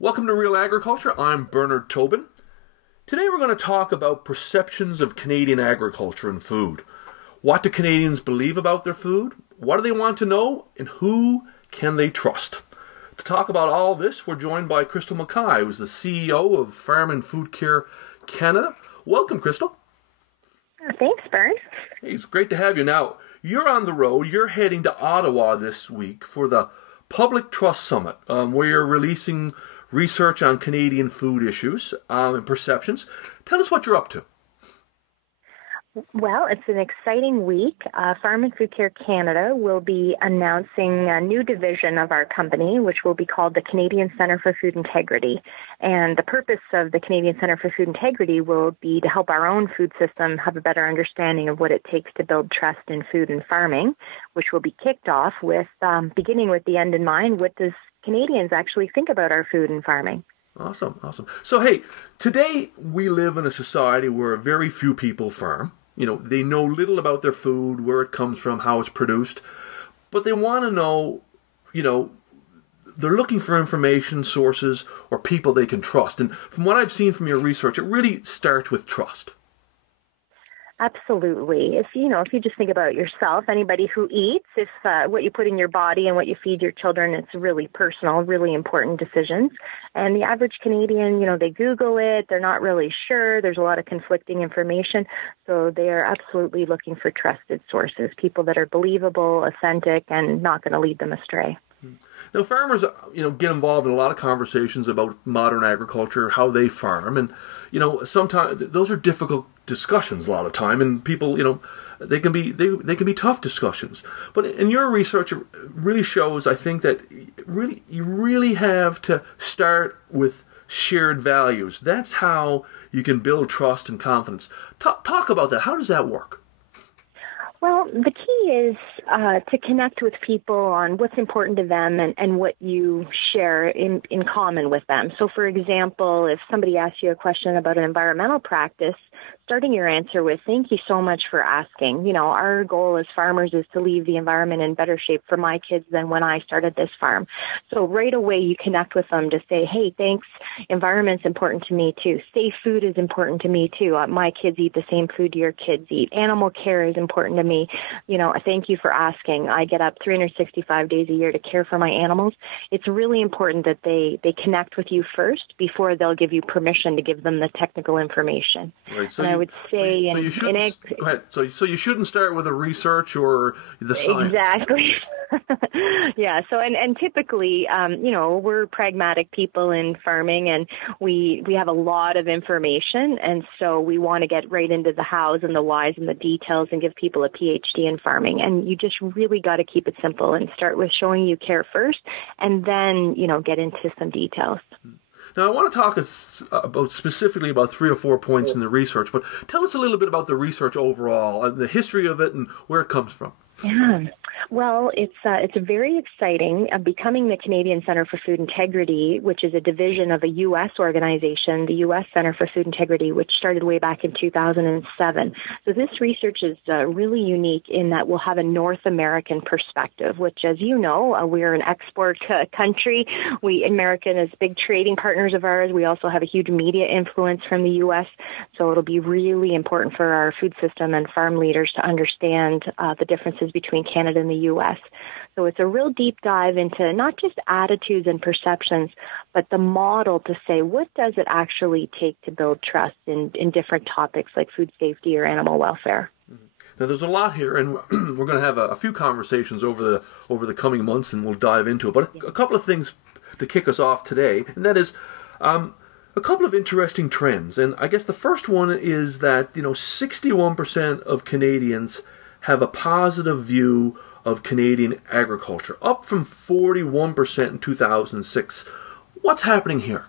Welcome to Real Agriculture. I'm Bernard Tobin. Today we're going to talk about perceptions of Canadian agriculture and food. What do Canadians believe about their food? What do they want to know? And who can they trust? To talk about all this, we're joined by Crystal Mackay, who's the CEO of Farm and Food Care Canada. Welcome, Crystal. Thanks, Bern. Hey, it's great to have you. Now, you're on the road. You're heading to Ottawa this week for the Public Trust Summit, where you're releasing research on Canadian food issues and perceptions. Tell us what you're up to. Well, it's an exciting week. Farm and Food Care Canada will be announcing a new division of our company, which will be called the Canadian Centre for Food Integrity. And the purpose of the Canadian Centre for Food Integrity will be to help our own food system have a better understanding of what it takes to build trust in food and farming, which will be kicked off with, beginning with the end in mind, what does Canadians actually think about our food and farming? Awesome. So, hey, today we live in a society where very few people farm. You know, they know little about their food, where it comes from, how it's produced, but they want to know, they're looking for information sources or people they can trust. And from what I've seen from your research, it really starts with trust. Absolutely. If you just think about yourself, anybody who eats, if what you put in your body and what you feed your children, it's really personal, really important decisions. And the average Canadian, they Google it. They're not really sure. There's a lot of conflicting information. So they are absolutely looking for trusted sources, people that are believable, authentic, and not going to lead them astray. Now, farmers, get involved in a lot of conversations about modern agriculture, how they farm, and sometimes those are difficult discussions a lot of time, and people, they can be tough discussions. But in your research, it really shows, I think, that you really have to start with shared values. That's how you can build trust and confidence. Talk about that. How does that work? Well, the key is to connect with people on what's important to them and what you share in common with them. So, for example, if somebody asks you a question about an environmental practice, starting your answer with, "Thank you so much for asking. Our goal as farmers is to leave the environment in better shape for my kids than when I started this farm." So right away you connect with them to say, "Hey, thanks. Environment's important to me too. Safe food is important to me too. My kids eat the same food your kids eat. Animal care is important to me. Thank you for asking. I get up 365 days a year to care for my animals." It's really important that they connect with you first before they'll give you permission to give them the technical information. Right. So and I would say, go ahead. So you shouldn't start with a research or the science. Exactly. Yeah. So and typically, we're pragmatic people in farming, and we have a lot of information, and so we want to get right into the hows and the whys and the details and give people a PhD in farming. And you just really got to keep it simple and start with showing you care first, and then get into some details. Now, I want to talk specifically about 3 or 4 points in the research, but tell us a little bit about the research overall, and the history of it, and where it comes from. Yeah. Well, it's very exciting. Becoming the Canadian Centre for Food Integrity, which is a division of a U.S. organization, the U.S. Centre for Food Integrity, which started way back in 2007. So this research is really unique in that we'll have a North American perspective, which, as you know, we're an export country. America is big trading partners of ours. We also have a huge media influence from the U.S., so it'll be really important for our food system and farm leaders to understand the differences between Canada and the U.S. So it's a real deep dive into not just attitudes and perceptions, but the model to say, what does it actually take to build trust in different topics like food safety or animal welfare? Now, there's a lot here, and we're going to have a few conversations over the coming months, and we'll dive into it. But a couple of things to kick us off today, and that is a couple of interesting trends. And I guess the first one is that 61% of Canadians have a positive view of Canadian agriculture, up from 41% in 2006. What's happening here?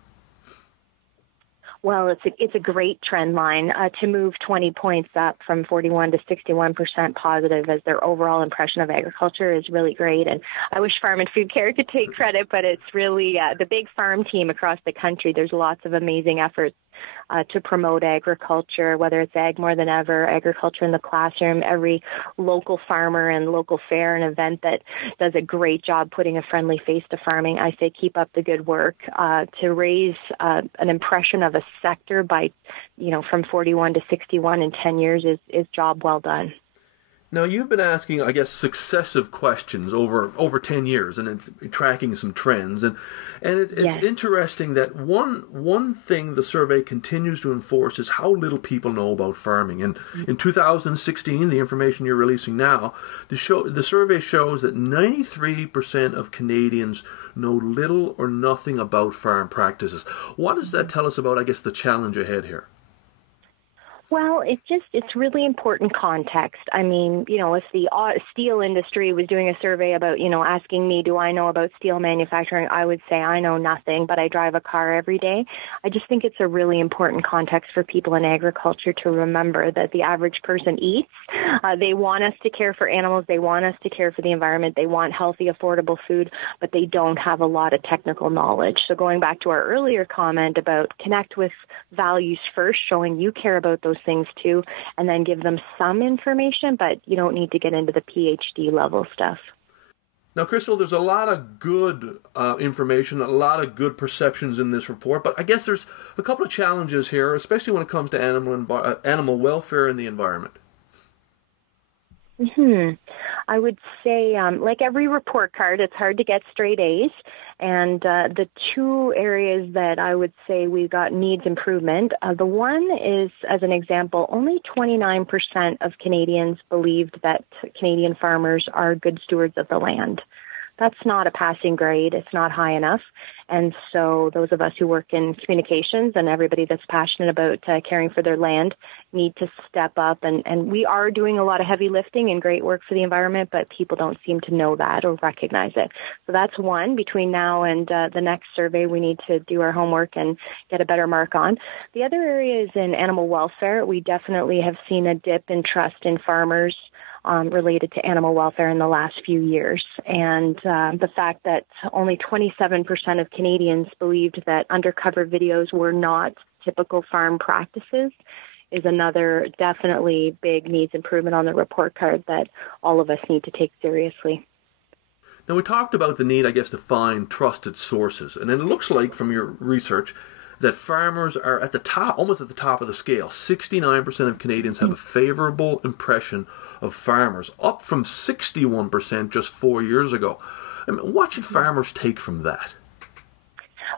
Well, it's a great trend line to move 20 points up from 41 to 61% positive as their overall impression of agriculture is really great. And I wish Farm and Food Care could take credit, but it's really the big farm team across the country. There's lots of amazing efforts to promote agriculture, whether it's Ag More Than Ever, agriculture in the classroom, every local farmer and local fair and event that does a great job putting a friendly face to farming. I say keep up the good work. To raise an impression of a sector by, from 41 to 61 in 10 years is job well done. Now, you've been asking, I guess, successive questions over 10 years and tracking some trends. And it's Yes. interesting that one thing the survey continues to enforce is how little people know about farming. And in 2016, the information you're releasing now, the survey shows that 93% of Canadians know little or nothing about farm practices. What does that tell us about, I guess, the challenge ahead here? Well, it's really important context. I mean, if the steel industry was doing a survey about, asking me, do I know about steel manufacturing, I would say I know nothing, but I drive a car every day. I just think it's a really important context for people in agriculture to remember that the average person eats. They want us to care for animals. They want us to care for the environment. They want healthy, affordable food, but they don't have a lot of technical knowledge. So going back to our earlier comment about connect with values first, showing you care about those things too, and then give them some information, but you don't need to get into the PhD level stuff. Now, Crystal, there's a lot of good information, a lot of good perceptions in this report, but I guess there's a couple of challenges here, especially when it comes to animal welfare and the environment. I would say, like every report card, it's hard to get straight A's. And the two areas that I would say we've got needs improvement, the one is, as an example, only 29% of Canadians believed that Canadian farmers are good stewards of the land. That's not a passing grade. It's not high enough. And so those of us who work in communications and everybody that's passionate about caring for their land need to step up. And we are doing a lot of heavy lifting and great work for the environment, but people don't seem to know that or recognize it. So that's one. Between now and the next survey, we need to do our homework and get a better mark on. The other area is in animal welfare. We definitely have seen a dip in trust in farmers related to animal welfare in the last few years. And the fact that only 27% of Canadians believed that undercover videos were not typical farm practices is another definitely big needs improvement on the report card that all of us need to take seriously. Now, we talked about the need, I guess, to find trusted sources. And it looks like from your research that farmers are at the top, almost at the top of the scale. 69% of Canadians have a favorable impression of farmers, up from 61% just 4 years ago. I mean, what should farmers take from that?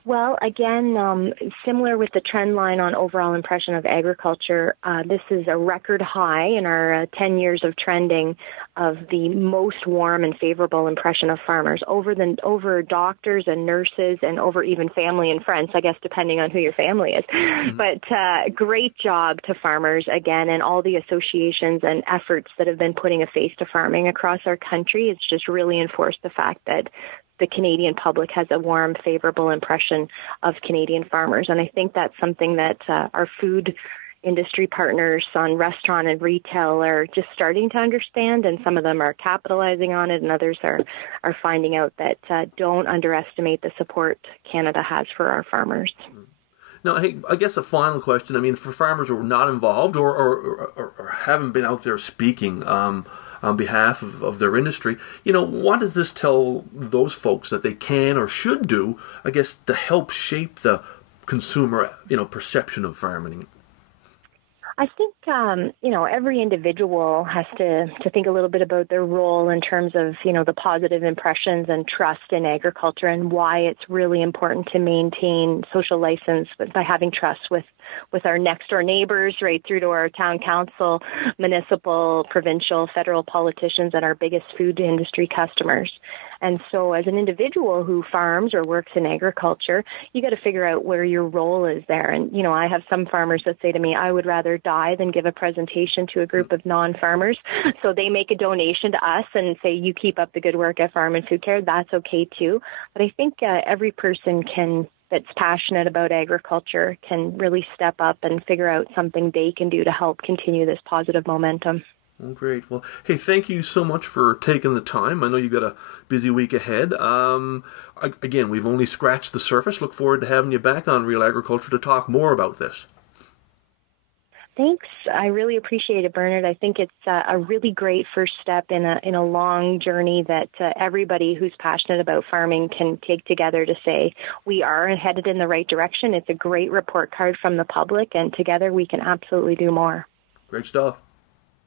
Well, again, similar with the trend line on overall impression of agriculture, this is a record high in our 10 years of trending of the most warm and favorable impression of farmers over doctors and nurses and over even family and friends, I guess, depending on who your family is. Mm-hmm. But great job to farmers, again, and all the associations and efforts that have been putting a face to farming across our country. It's just really enforced the fact that the Canadian public has a warm, favorable impression of Canadian farmers. And I think that's something that our food industry partners on restaurant and retail are just starting to understand, and some of them are capitalizing on it, and others are finding out that don't underestimate the support Canada has for our farmers. Now, hey, I guess a final question. I mean, for farmers who are not involved or haven't been out there speaking on behalf of their industry, what does this tell those folks that they can or should do, I guess, to help shape the consumer, perception of farming? I think, every individual has to think a little bit about their role in terms of, the positive impressions and trust in agriculture and why it's really important to maintain social license by having trust with our next door neighbors, right through to our town council, municipal, provincial, federal politicians, and our biggest food industry customers. And so as an individual who farms or works in agriculture, you got to figure out where your role is there. And, I have some farmers that say to me, I would rather die than give a presentation to a group of non-farmers. So they make a donation to us and say, you keep up the good work at Farm and Food Care. That's okay too. But I think every person that's passionate about agriculture can really step up and figure out something they can do to help continue this positive momentum. Well, great. Well, hey, thank you so much for taking the time. I know you've got a busy week ahead. Again, we've only scratched the surface. Look forward to having you back on Real Agriculture to talk more about this. Thanks. I really appreciate it, Bernard. I think it's a really great first step in a long journey that everybody who's passionate about farming can take together to say we are headed in the right direction. It's a great report card from the public, and together we can absolutely do more. Great stuff.